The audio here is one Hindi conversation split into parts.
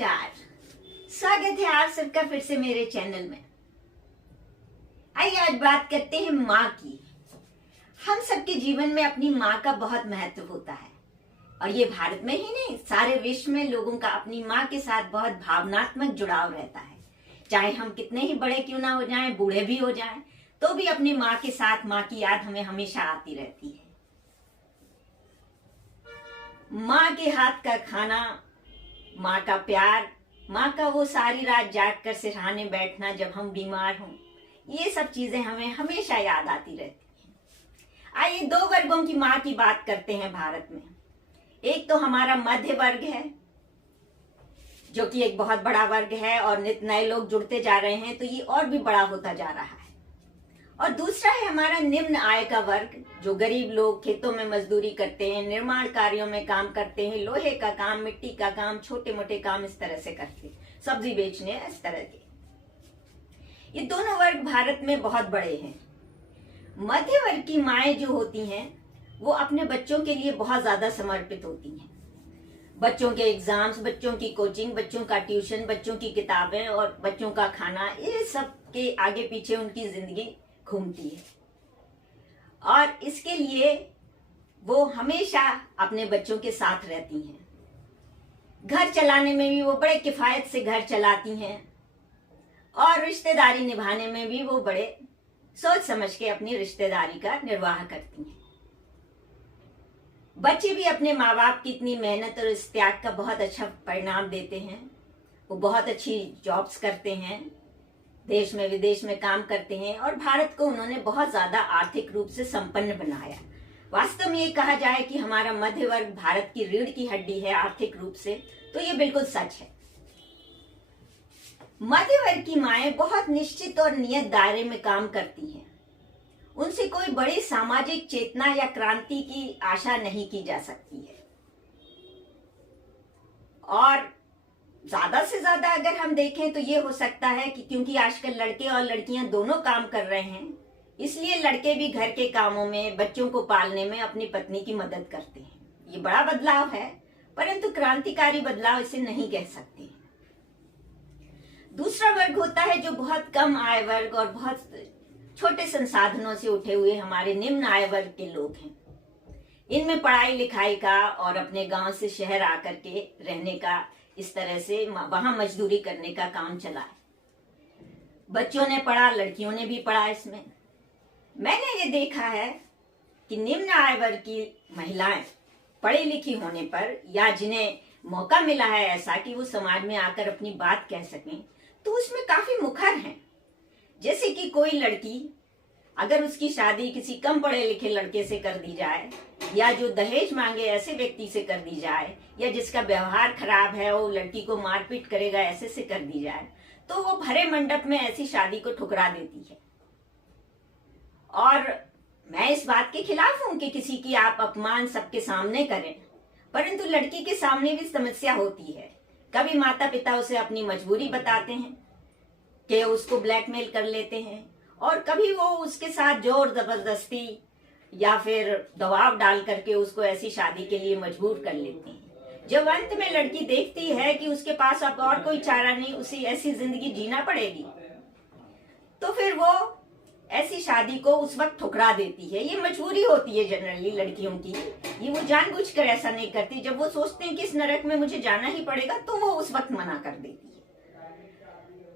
नमस्कार, स्वागत है आप सबका फिर से मेरे चैनल में। आइए आज बात करते हैं माँ की। हम सबके जीवन में अपनी माँ का बहुत महत्व होता है और ये भारत में ही नहीं, सारे विश्व में लोगों का अपनी माँ के साथ बहुत भावनात्मक जुड़ाव रहता है। चाहे हम कितने ही बड़े क्यों ना हो जाएं, बूढ़े भी हो जाएं, तो भी अपनी माँ के साथ माँ की याद हमें हमेशा आती रहती है। माँ के हाथ का खाना, माँ का प्यार, माँ का वो सारी रात जाग कर सिरहाने बैठना जब हम बीमार हों, ये सब चीजें हमें हमेशा याद आती रहती हैं। आइए दो वर्गों की माँ की बात करते हैं भारत में। एक तो हमारा मध्य वर्ग है, जो कि एक बहुत बड़ा वर्ग है और नित नए लोग जुड़ते जा रहे हैं, तो ये और भी बड़ा होता जा रहा है। और दूसरा है हमारा निम्न आय का वर्ग, जो गरीब लोग खेतों में मजदूरी करते हैं, निर्माण कार्यों में काम करते हैं, लोहे का काम, मिट्टी का काम, छोटे मोटे काम इस तरह से करते हैं, सब्जी बेचने इस तरह के। ये दोनों वर्ग भारत में बहुत बड़े हैं। मध्य वर्ग की माएँ जो होती हैं वो अपने बच्चों के लिए बहुत ज्यादा समर्पित होती हैं। बच्चों के एग्जाम्स, बच्चों की कोचिंग, बच्चों का ट्यूशन, बच्चों की किताबें और बच्चों का खाना, ये सब के आगे पीछे उनकी जिंदगी घूमती है और इसके लिए वो हमेशा अपने बच्चों के साथ रहती हैं। घर चलाने में भी वो बड़े किफायत से घर चलाती हैं और रिश्तेदारी निभाने में भी वो बड़े सोच समझ के अपनी रिश्तेदारी का निर्वाह करती हैं। बच्चे भी अपने माँ बाप की इतनी मेहनत और इस त्याग का बहुत अच्छा परिणाम देते हैं। वो बहुत अच्छी जॉब्स करते हैं, देश में विदेश में काम करते हैं और भारत को उन्होंने बहुत ज्यादा आर्थिक रूप से संपन्न बनाया। वास्तव में ये कहा जाए कि हमारा मध्य वर्ग भारत की रीढ़ की हड्डी है आर्थिक रूप से, तो ये बिल्कुल सच है। मध्य वर्ग की माएँ बहुत निश्चित और नियत दायरे में काम करती हैं। उनसे कोई बड़ी सामाजिक चेतना या क्रांति की आशा नहीं की जा सकती है। और ज्यादा से ज्यादा अगर हम देखें तो ये हो सकता है कि क्योंकि आजकल लड़के और लड़कियां दोनों काम कर रहे हैं, इसलिए लड़के भी घर के कामों में, बच्चों को पालने में अपनी पत्नी की मदद करते हैं। ये बड़ा बदलाव है, परंतु क्रांतिकारी बदलाव इसे नहीं कह सकते। दूसरा वर्ग होता है जो बहुत कम आय वर्ग और बहुत छोटे संसाधनों से उठे हुए हमारे निम्न आय वर्ग के लोग हैं। इनमें पढ़ाई लिखाई का और अपने गांव से शहर आकर के रहने का, इस तरह से वहां मजदूरी करने का काम चला है। बच्चों ने पढ़ा, लड़कियों ने भी पढ़ा। इसमें मैंने ये देखा है कि निम्न आय वर्ग की महिलाएं पढ़ी लिखी होने पर, या जिन्हें मौका मिला है ऐसा कि वो समाज में आकर अपनी बात कह सकें, तो उसमें काफी मुखर हैं। जैसे कि कोई लड़की अगर उसकी शादी किसी कम पढ़े लिखे लड़के से कर दी जाए, या जो दहेज मांगे ऐसे व्यक्ति से कर दी जाए, या जिसका व्यवहार खराब है, वो लड़की को मारपीट करेगा ऐसे से कर दी जाए, तो वो भरे मंडप में ऐसी शादी को ठुकरा देती है। और मैं इस बात के खिलाफ हूं कि किसी की आप अपमान सबके सामने करें, परंतु लड़की के सामने भी समस्या होती है। कभी माता पिता उसे अपनी मजबूरी बताते हैं कि उसको ब्लैकमेल कर लेते हैं, और कभी वो उसके साथ जोर जबरदस्ती या फिर दबाव डाल करके उसको ऐसी शादी के लिए मजबूर कर लेती हैं। जब अंत में लड़की देखती है कि उसके पास अब और कोई चारा नहीं, उसे ऐसी जिंदगी जीना पड़ेगी, तो फिर वो ऐसी शादी को उस वक्त ठुकरा देती है। ये मजबूरी होती है जनरली लड़कियों की, ये वो जानबूझकर ऐसा नहीं करती। जब वो सोचते हैं कि इस नरक में मुझे जाना ही पड़ेगा, तो वो उस वक्त मना कर देती है।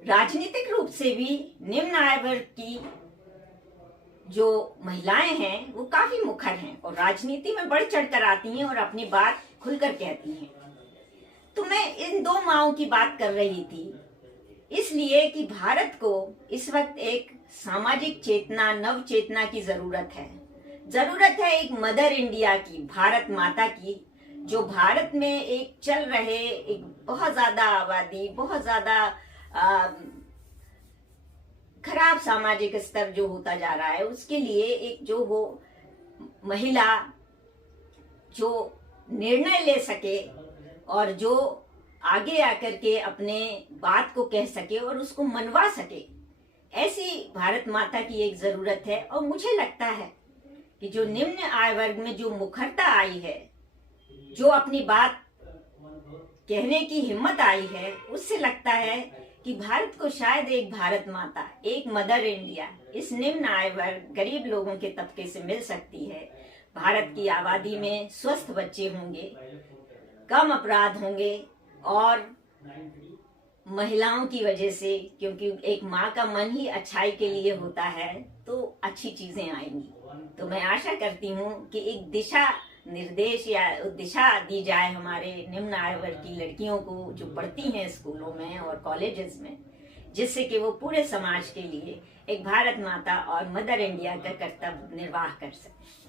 राजनीतिक रूप से भी निम्न आय वर्ग की जो महिलाएं हैं वो काफी मुखर हैं और राजनीति में बढ़ चढ़ कर आती हैं और अपनी बात खुलकर कहती हैं। तो मैं इन दो माओं की बात कर रही थी इसलिए कि भारत को इस वक्त एक सामाजिक चेतना, नव चेतना की जरूरत है। जरूरत है एक मदर इंडिया की, भारत माता की, जो भारत में एक चल रहे एक बहुत ज्यादा आबादी, बहुत ज्यादा खराब सामाजिक स्तर जो होता जा रहा है, उसके लिए एक जो हो महिला जो निर्णय ले सके और जो आगे आकर के अपने बात को कह सके और उसको मनवा सके, ऐसी भारत माता की एक जरूरत है। और मुझे लगता है कि जो निम्न आय वर्ग में जो मुखरता आई है, जो अपनी बात कहने की हिम्मत आई है, उससे लगता है कि भारत को शायद एक भारत माता, एक मदर इंडिया इस निम्न आय वर्ग गरीब लोगों के तबके से मिल सकती है। भारत की आबादी में स्वस्थ बच्चे होंगे, कम अपराध होंगे और महिलाओं की वजह से, क्योंकि एक माँ का मन ही अच्छाई के लिए होता है, तो अच्छी चीजें आएंगी। तो मैं आशा करती हूँ कि एक दिशा निर्देश या दिशा दी जाए हमारे निम्न आय वर्ग की लड़कियों को जो पढ़ती हैं स्कूलों में और कॉलेजेस में, जिससे कि वो पूरे समाज के लिए एक भारत माता और मदर इंडिया का कर्तव्य निर्वाह कर सके।